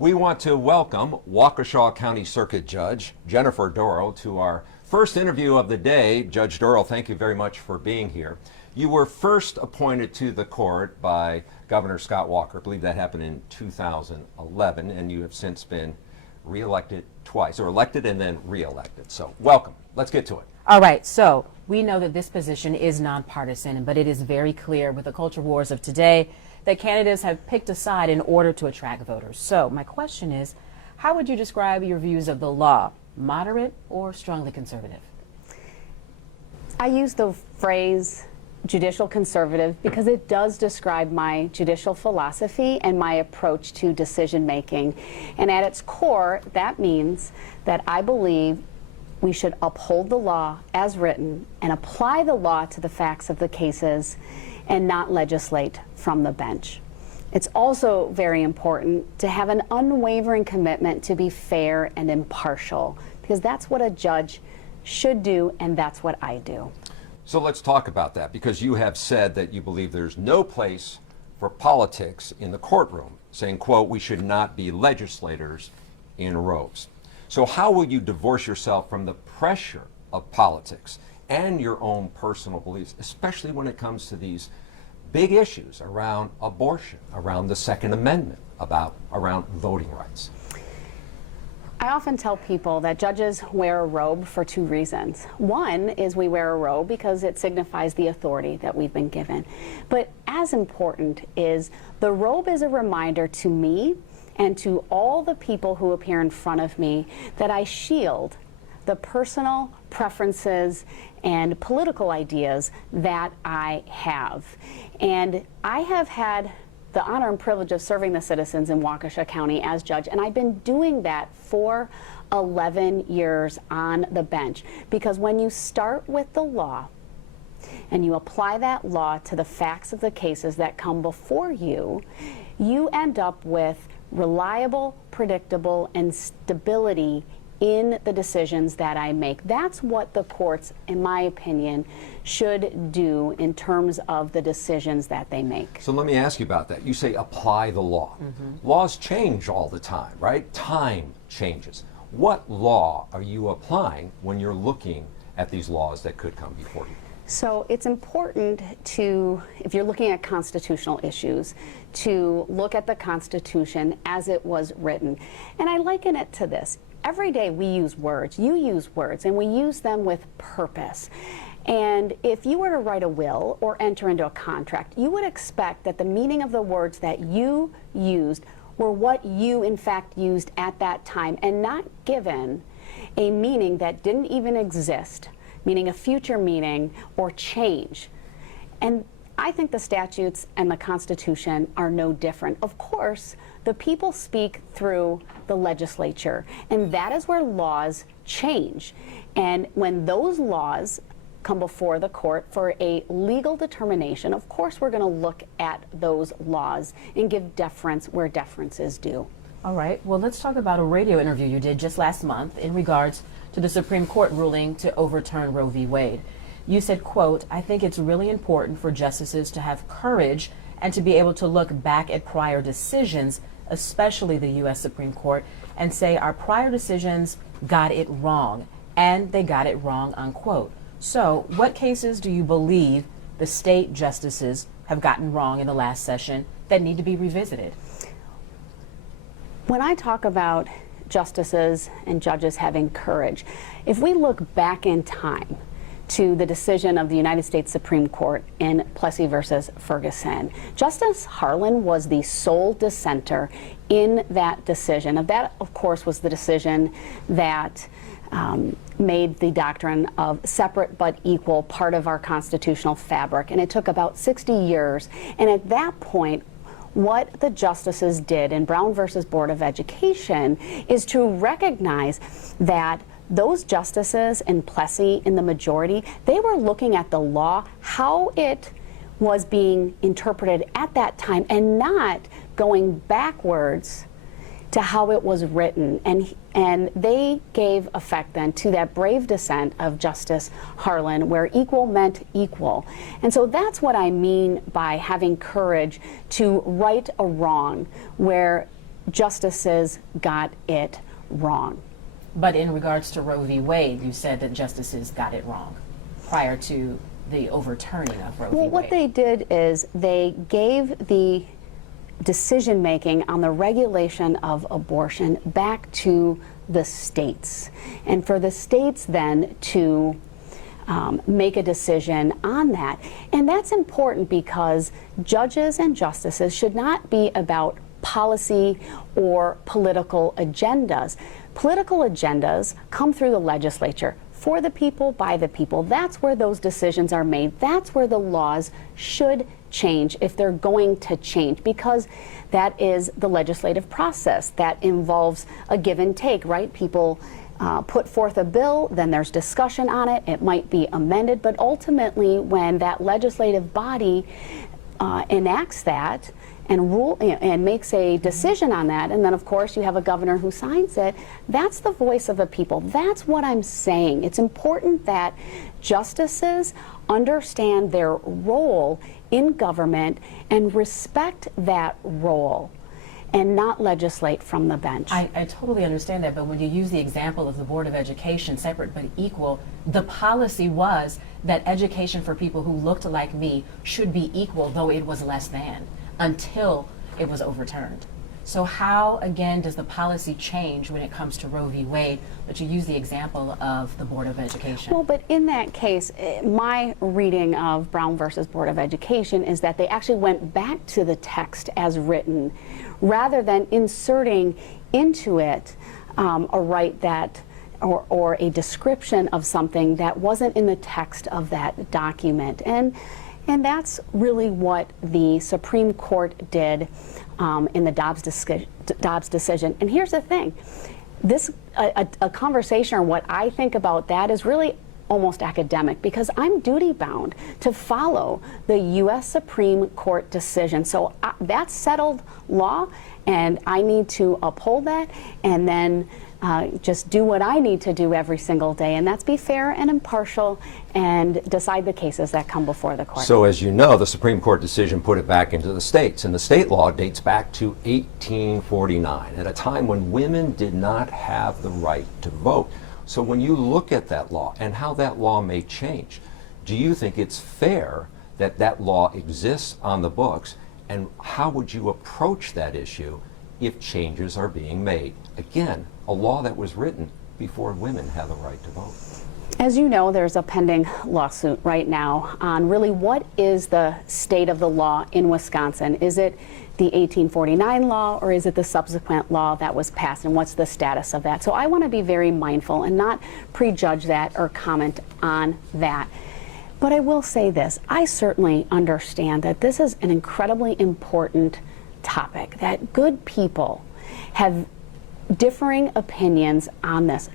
We want to welcome Waukesha County Circuit Judge Jennifer Dorow to our first interview of the day. Judge Dorow, thank you very much for being here. You were first appointed to the court by Governor Scott Walker. I believe that happened in 2011, and you have since been re-elected twice, or elected and then re-elected. So welcome. Let's get to it. All right, so we know that this position is nonpartisan, but it is very clear with the culture wars of today that candidates have picked a side in order to attract voters. So my question is, how would you describe your views of the law, moderate or strongly conservative? I use the phrase judicial conservative because it does describe my judicial philosophy and my approach to decision making. And at its core, that means that I believe we should uphold the law as written and apply the law to the facts of the cases and not legislate from the bench. It's also very important to have an unwavering commitment to be fair and impartial, because that's what a judge should do, and that's what I do. So let's talk about that, because you have said that you believe there's no place for politics in the courtroom, saying, quote, we should not be legislators in robes. So how will you divorce yourself from the pressure of politics and your own personal beliefs, especially when it comes to these big issues around abortion, around the Second Amendment, around voting rights? I often tell people that judges wear a robe for two reasons. One is we wear a robe because it signifies the authority that we've been given. But as important is the robe is a reminder to me and to all the people who appear in front of me that I shield the personal preferences and political ideas that I have. And I have had the honor and privilege of serving the citizens in Waukesha County as judge, and I've been doing that for 11 years on the bench. Because when you start with the law and you apply that law to the facts of the cases that come before you, you end up with reliable, predictable, and stability in the decisions that I make. That's what the courts, in my opinion, should do in terms of the decisions that they make. So let me ask you about that. You say apply the law. Laws change all the time, right? Time changes. What law are you applying when you're looking at these laws that could come before you? So it's important to, if you're looking at constitutional issues, to look at the Constitution as it was written. And I liken it to this. Every day we use words, you use words, and we use them with purpose. And if you were to write a will or enter into a contract, you would expect that the meaning of the words that you used were what you in fact used at that time, and not given a meaning that didn't even exist, meaning a future meaning or change. And I think the statutes and the Constitution are no different. Of course, the people speak through the legislature, and that is where laws change. And when those laws come before the court for a legal determination, of course we're going to look at those laws and give deference where deference is due. All right, well, let's talk about a radio interview you did just last month in regards to the Supreme Court ruling to overturn Roe v. Wade. You said, quote, I think it's really important for justices to have courage and to be able to look back at prior decisions, especially the U.S. Supreme Court, and say our prior decisions got it wrong, and they got it wrong, unquote. So what cases do you believe the state justices have gotten wrong in the last session that need to be revisited? When I talk about justices and judges having courage, if we look back in time to the decision of the United States Supreme Court in Plessy versus Ferguson, Justice Harlan was the sole dissenter in that decision. And that, of course, was the decision that made the doctrine of separate but equal part of our constitutional fabric. And it took about 60 years. And at that point, what the justices did in Brown versus Board of Education is to recognize that those justices in Plessy, in the majority, they were looking at the law, how it was being interpreted at that time, and not going backwards to how it was written. And they gave effect then to that brave dissent of Justice Harlan, where equal meant equal. And so that's what I mean by having courage to right a wrong, where justices got it wrong. But in regards to Roe v. Wade, you said that justices got it wrong prior to the overturning of Roe v. Well, Wade. what they did is they gave the decision making on the regulation of abortion back to the states, and for the states then to make a decision on that. And that's important because judges and justices should not be about policy or political agendas. Political agendas come through the legislature, for the people, by the people. That's where those decisions are made. That's where the laws should change if they're going to change, because that is the legislative process that involves a give and take, right? People put forth a bill, then there's discussion on it, it might be amended, but ultimately when that legislative body enacts that and makes a decision on that, and then of course you have a governor who signs it, that's the voice of the people. That's what I'm saying. It's important that justices understand their role in government and respect that role, and not legislate from the bench. I totally understand that, but when you use the example of the Board of Education, separate but equal, the policy was that education for people who looked like me should be equal, though it was less than, until it was overturned. So how, again, does the policy change when it comes to Roe v. Wade, but you use the example of the Board of Education? Well, but in that case, my reading of Brown versus Board of Education is that they actually went back to the text as written, rather than inserting into it a right that, or a description of something that wasn't in the text of that document. And that's really what the Supreme Court did in the Dobbs decision. And here's the thing, a conversation, or what I think about that, is really almost academic, because I'm duty bound to follow the U.S. Supreme Court decision. So that's settled law, and I need to uphold that, and then just do what I need to do every single day, and that's be fair and impartial and decide the cases that come before the court. So as you know, the Supreme Court decision put it back into the states, and the state law dates back to 1849, at a time when women did not have the right to vote. So when you look at that law and how that law may change, do you think it's fair that that law exists on the books, and how would you approach that issue if changes are being made? Again, a law that was written before women had the right to vote. As you know, there's a pending lawsuit right now on really what is the state of the law in Wisconsin. Is it the 1849 law, or is it the subsequent law that was passed, and what's the status of that? So I want to be very mindful and not prejudge that or comment on that. But I will say this, I certainly understand that this is an incredibly important topic, that good people have differing opinions on this.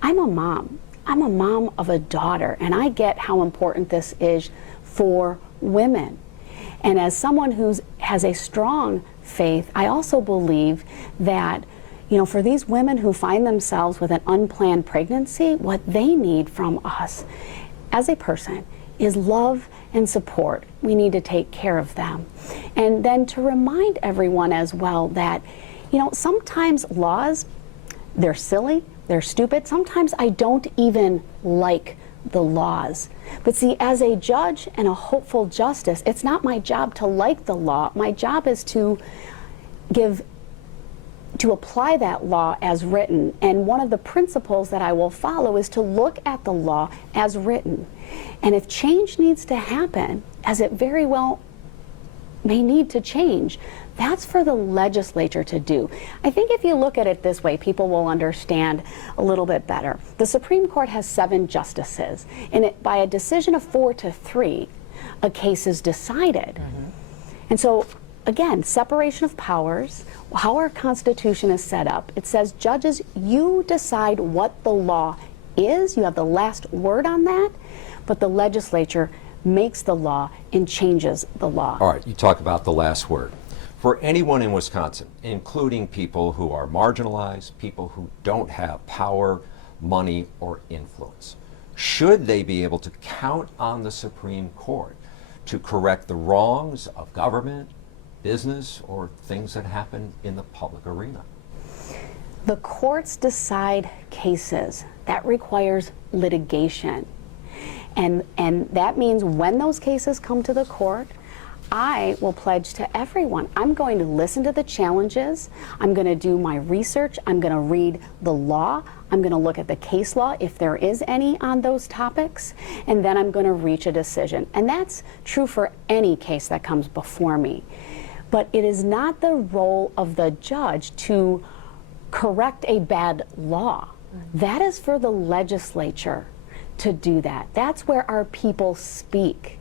I'm a mom. I'm a mom of a daughter, and I get how important this is for women. And as someone who has a strong faith, I also believe that, you know, for these women who find themselves with an unplanned pregnancy, what they need from us as a person is love and support. We need to take care of them. And then to remind everyone as well that, you know, sometimes laws, they're silly, they're stupid. Sometimes I don't even like the laws. But see, as a judge and a hopeful justice, it's not my job to like the law. My job is to apply that law as written. And one of the principles that I will follow is to look at the law as written. And if change needs to happen, as it very well may need to change, that's for the legislature to do. I think if you look at it this way, people will understand a little bit better. The Supreme Court has 7 justices, and by a decision of 4-3, a case is decided. And so, again, separation of powers, how our Constitution is set up, it says, judges, you decide what the law is, you have the last word on that, but the legislature makes the law and changes the law. All right, you talk about the last word. For anyone in Wisconsin, including people who are marginalized, people who don't have power, money, or influence, should they be able to count on the Supreme Court to correct the wrongs of government, business or things that happen in the public arena? The courts decide cases. That requires litigation. And that means when those cases come to the court, I will pledge to everyone, I'm going to listen to the challenges, I'm going to do my research, I'm going to read the law, I'm going to look at the case law if there is any on those topics, and then I'm going to reach a decision. And that's true for any case that comes before me. But it is not the role of the judge to correct a bad law. That is for the legislature to do that. That's where our people speak.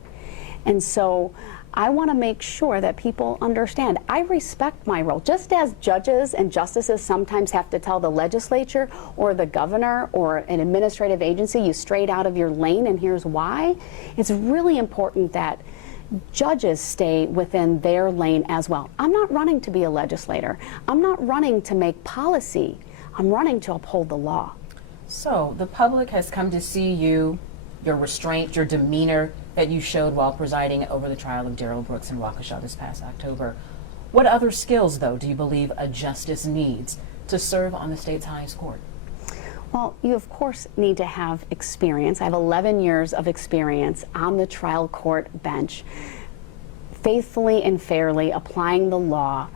And so I want to make sure that people understand I respect my role. Just as judges and justices sometimes have to tell the legislature or the governor or an administrative agency, you strayed out of your lane and here's why, it's really important that judges stay within their lane as well. I'm not running to be a legislator. I'm not running to make policy. I'm running to uphold the law. So the public has come to see you, your restraint, your demeanor that you showed while presiding over the trial of Dorow, Brooks, and Waukesha this past October. What other skills, though, do you believe a justice needs to serve on the state's highest court? Well, you of course need to have experience. I have 11 years of experience on the trial court bench, faithfully and fairly applying the law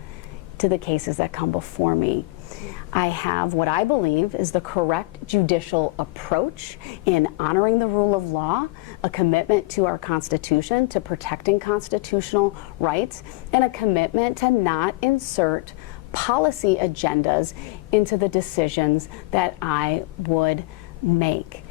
to the cases that come before me. I have what I believe is the correct judicial approach in honoring the rule of law, a commitment to our Constitution, to protecting constitutional rights, and a commitment to not insert policy agendas into the decisions that I would make.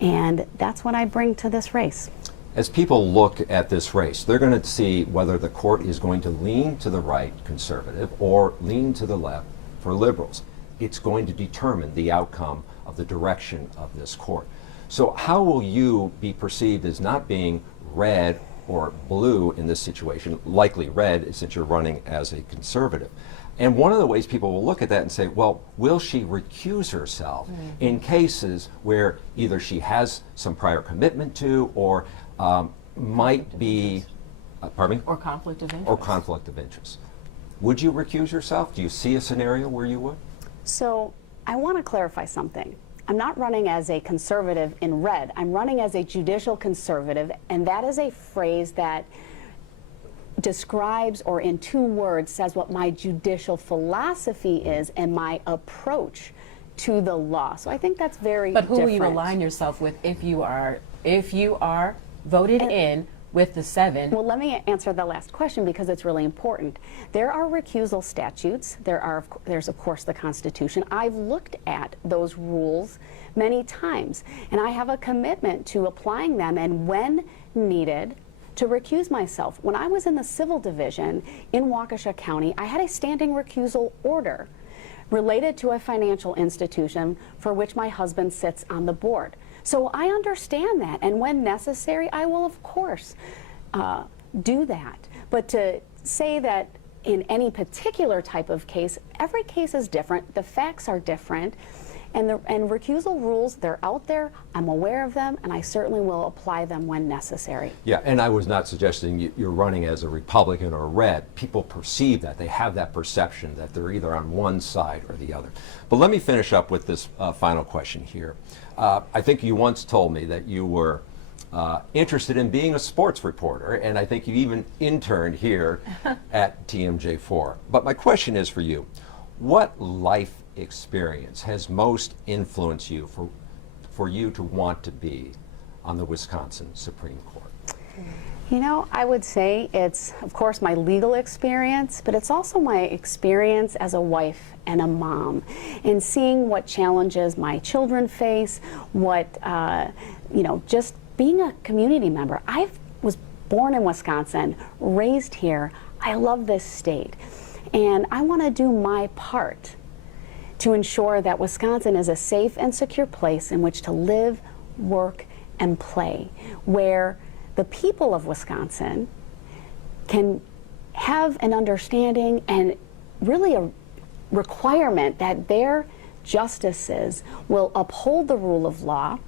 And that's what I bring to this race. As people look at this race, they're going to see whether the court is going to lean to the right, conservative, or lean to the left for liberals. It's going to determine the outcome of the direction of this court. So how will you be perceived as not being red or blue in this situation, likely red since you're running as a conservative? And one of the ways people will look at that and say, well, will she recuse herself in cases where either she has some prior commitment to or might be, pardon me? Or conflict of interest. Or conflict of interest. Would you recuse yourself? Do you see a scenario where you would? So I want to clarify something. I'm not running as a conservative in red. I'm running as a judicial conservative, and that is a phrase that describes, or in 2 words, says what my judicial philosophy is and my approach to the law. So I think that's very different. But who will you align yourself with if you are voted in with the 7? Well, let me answer the last question because it's really important. There are recusal statutes. There's of course the Constitution. I've looked at those rules many times, and I have a commitment to applying them, and when needed, to recuse myself. When I was in the civil division in Waukesha County, I had a standing recusal order related to a financial institution for which my husband sits on the board. So I understand that, and when necessary, I will of course do that. But to say that in any particular type of case, every case is different, the facts are different, and recusal rules, they're out there, I'm aware of them, and I certainly will apply them when necessary. Yeah, and I was not suggesting you're running as a Republican or red. People perceive that. They have that perception that they're either on one side or the other. But let me finish up with this final question here. I think you once told me that you were interested in being a sports reporter, and I think you even interned here at TMJ4. But my question is for you, what life experience has most influenced you for you to want to be on the Wisconsin Supreme Court? You know, I would say it's, of course, my legal experience, but it's also my experience as a wife and a mom, and seeing what challenges my children face, what, you know, just being a community member. I was born in Wisconsin, raised here. I love this state, and I want to do my part to ensure that Wisconsin is a safe and secure place in which to live, work, and play, where the people of Wisconsin can have an understanding and really a requirement that their justices will uphold the rule of law,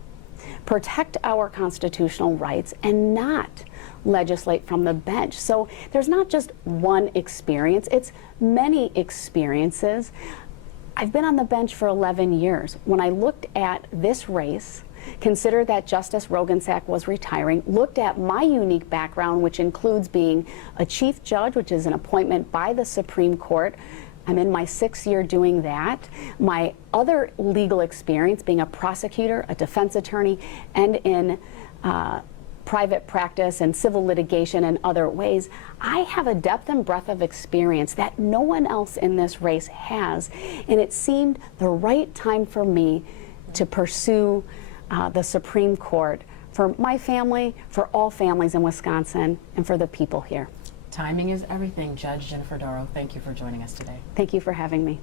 protect our constitutional rights, and not legislate from the bench. So there's not just one experience, it's many experiences. I've been on the bench for 11 years. When I looked at this race, considered that Justice Roggensack was retiring, looked at my unique background, which includes being a chief judge, which is an appointment by the Supreme Court. I'm in my 6th year doing that. My other legal experience being a prosecutor, a defense attorney, and in private practice and civil litigation and other ways, I have a depth and breadth of experience that no one else in this race has. And it seemed the right time for me to pursue the Supreme Court for my family, for all families in Wisconsin, and for the people here. Timing is everything. Judge Jennifer Dorow, thank you for joining us today. Thank you for having me.